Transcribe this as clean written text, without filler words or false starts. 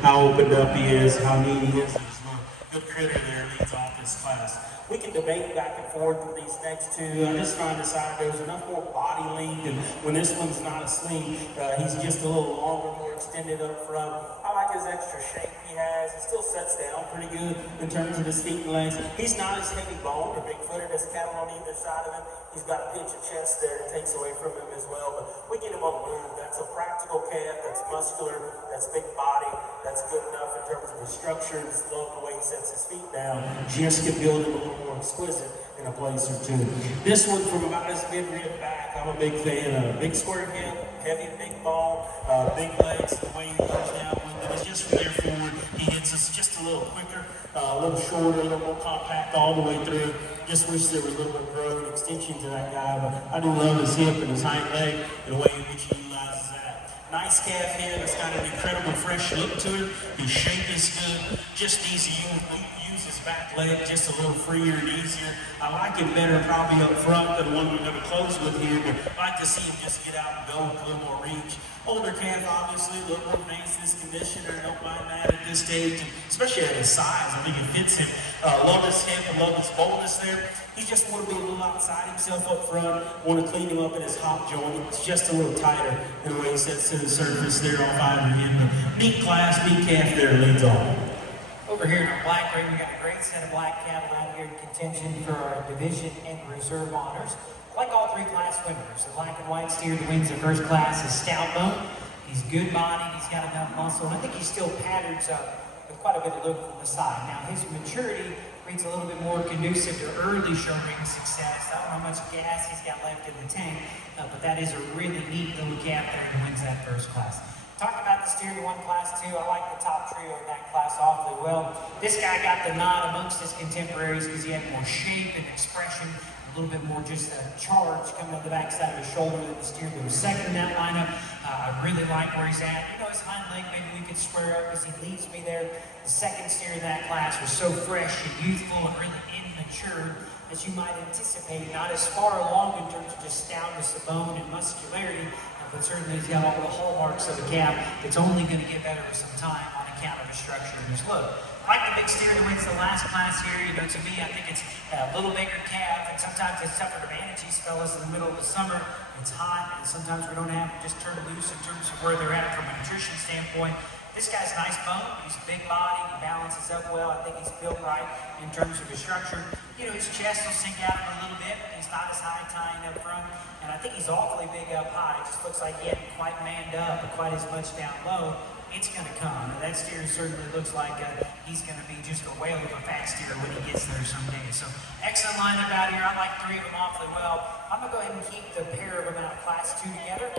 how opened up he is, how neat he is. There's a good critter there leads off this class. We can debate back and forth with these next two. I'm just trying to decide there's enough more body length, and when this one's not a sling, he's just a little longer, more extended up front. I like his extra shape he has. He still sets down pretty good in terms of his feet and legs. He's not as heavy boned or big footed as cattle on either side of him. He's got a pinch of chest there that takes away from him as well, but we get him on the move. That's a practical calf, that's muscular, that's big body, that's good enough in terms of his structure. Just love the way he sets his feet down. Just can build him a little more exquisite in a place or two. This one from about his mid-rib back, I'm a big fan of. Big square hip, heavy big ball, big legs, the way he goes down with it. It's just from there forward, he hits us just a little quicker, a little shorter, a little more compact all the way through. Just wish there was a little more growth and extension to that guy, but I do love his hip and his hind leg and the way in which he utilizes that. Nice calf head, it's got an incredible fresh look to it. His shape is good, just easy to use his back leg just a little freer and easier. I like him better probably up front than the one we're going to close with here, but I like to see him just get out and go with a little more reach. Older calf, obviously, a little more advanced in his condition. I don't mind that at this stage, and especially at his size. I think it fits him. Love his hip and love his boldness there. He just want to be a little outside himself up front, want to clean him up in his hop joint. It's just a little tighter in the way he sets to the surface there off either end. But neat class, neat calf there leads on. Over here in our black ring, we got a great set of black cattle out here in contention for our division and reserve honors. Like all three class winners, the black and white steer that wins the first class is stout bone. He's good bodied, he's got enough muscle, and I think he still patterns up with quite a bit of look from the side. Now his maturity reads a little bit more conducive to early show ring success. I don't know how much gas he's got left in the tank, but that is a really neat little calf there who wins that first class. Talking about the steer to one class two, I like the top trio in that class awfully well. This guy got the nod amongst his contemporaries because he had more shape and expression, a little bit more just a charge coming up the backside of his shoulder than the steer that was second in that lineup. I really like where he's at. You know, his hind leg, maybe we could square up because he leads me there. The second steer in that class was so fresh and youthful and really immature as you might anticipate, not as far along in terms of just stoutness of bone and muscularity, but certainly he's got all the hallmarks of a calf that's only going to get better with some time on account of his structure and his look. I like the big steer that wins the last class here. You know, to me, I think it's a little bigger calf, and sometimes it's tougher to manage these fellas in the middle of the summer. It's hot, and sometimes we don't have to just turn loose in terms of where they're at from a nutrition standpoint. This guy's nice bone, he's a big body, he balances up well. I think he's built right in terms of his structure. You know, his chest will sink out a little bit. He's not as high tying up front, and I think he's awfully big up high. It just looks like he hadn't quite manned up, but quite as much down low. It's going to come. That steer certainly looks like he's going to be just a whale of a fat steer when he gets there someday. So excellent lineup out here. I like three of them awfully well. I'm going to go ahead and keep the pair of them out of class two together.